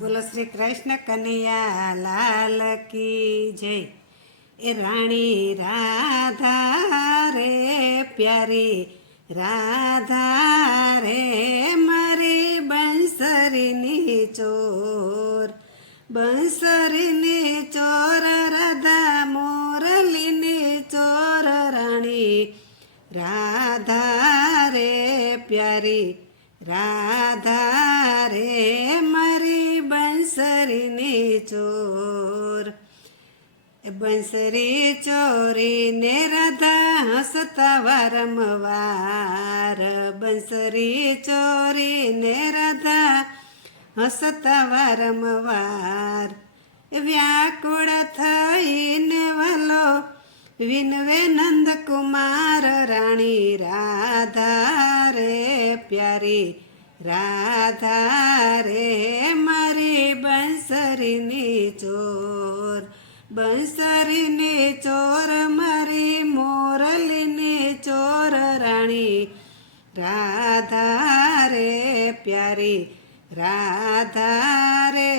બોલો શ્રી કૃષ્ણ કનૈયા લાલ કી જય। એ રાણી રાધા રે પ્યારી રાધા રે મારી બંસરીની ચોર, બંસરીની ચોર રાધા મોરલીની ચોર રાણી રાધા રે પ્યારી રાધા રે મારી બંસરીની ચોર। બંસરી ચોરીને રાધા હસતા વારંવાર, બંસરી ચોરીને રાધા હસતા વારંવાર। વ્યાકુળ થઈને વાલો વિનવે નંદકુમાર રાણી રાધા રે પ્યારી રાધા રે મારી બંસરીની ચોર, બંસરીની ચોર મારી મોરલીની ચોર રાણી રાધા રે પ્યારી રાધા રે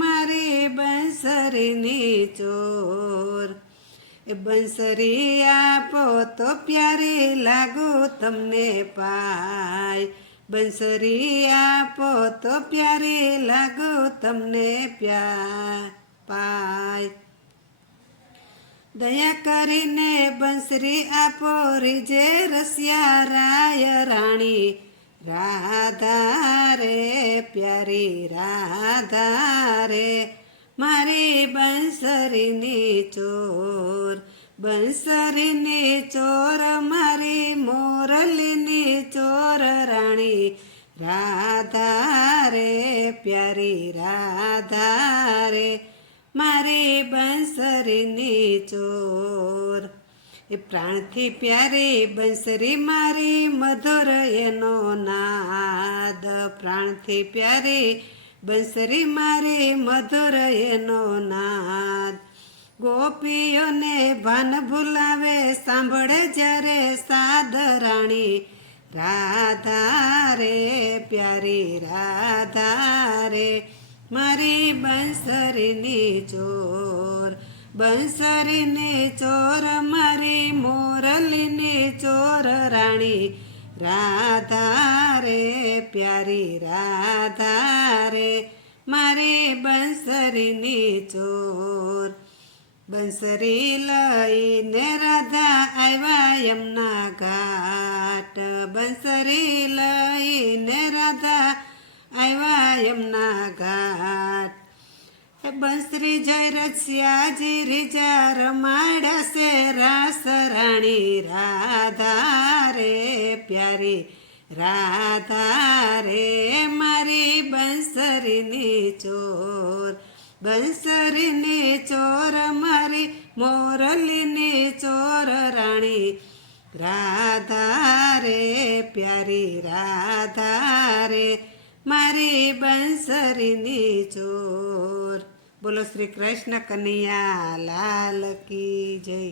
મારી બંસરીની ચોર। બંસરી આપો તો પ્યારી લાગુ તમને પાય, બંસરી આપો તો પ્યારી લાગુ તમને પાય। દયા કરીને બંસરી આપો રીજે રસિયા રાય રાણી રાધા રે પ્યારી રાધા રે મારી બંસરીની ચોર, બંસરીની ચોર મારી મોરલીની ચોર રાણી રાધા રે પ્યારી રાધા રે મારી બંસરીની ચોર। એ પ્રાણથી પ્યારી બંસરી મારી મધુર એનો નાદ, પ્રાણથી પ્યારી બંસરી મારી મધુર એનો નાદ। ગોપીઓને ભાન ભૂલાવે સાંભળે જ્યારે સાદ રાણી રાધા રે પ્યારી રાધા રે મારી બંસરીની ચોર, બંસરીની ચોર મારી મોરલીની ચોર રાણી રાધા રે પ્યારી રાધા રે મારી બંસરીની ચોર। બંસરી લઈને રાધા આવ્યા યમુના ઘાટ, બંસરી લઈને રાધા આવ્યા યમુના ઘાટ। બંસરી જય રસિયાજી રીજા રમાડ્યા છે રાસ રાણી રાધા રે પ્યારી રાધા રે મારી બંસરીની ચોર, બંસરીની ચોર મારી મોરલીની ચોર રાણી રાધા રે પ્યારી રાધા રે મારી બંસરીની ચોર। બોલો શ્રી કૃષ્ણ કનૈયા લાલ કી જય।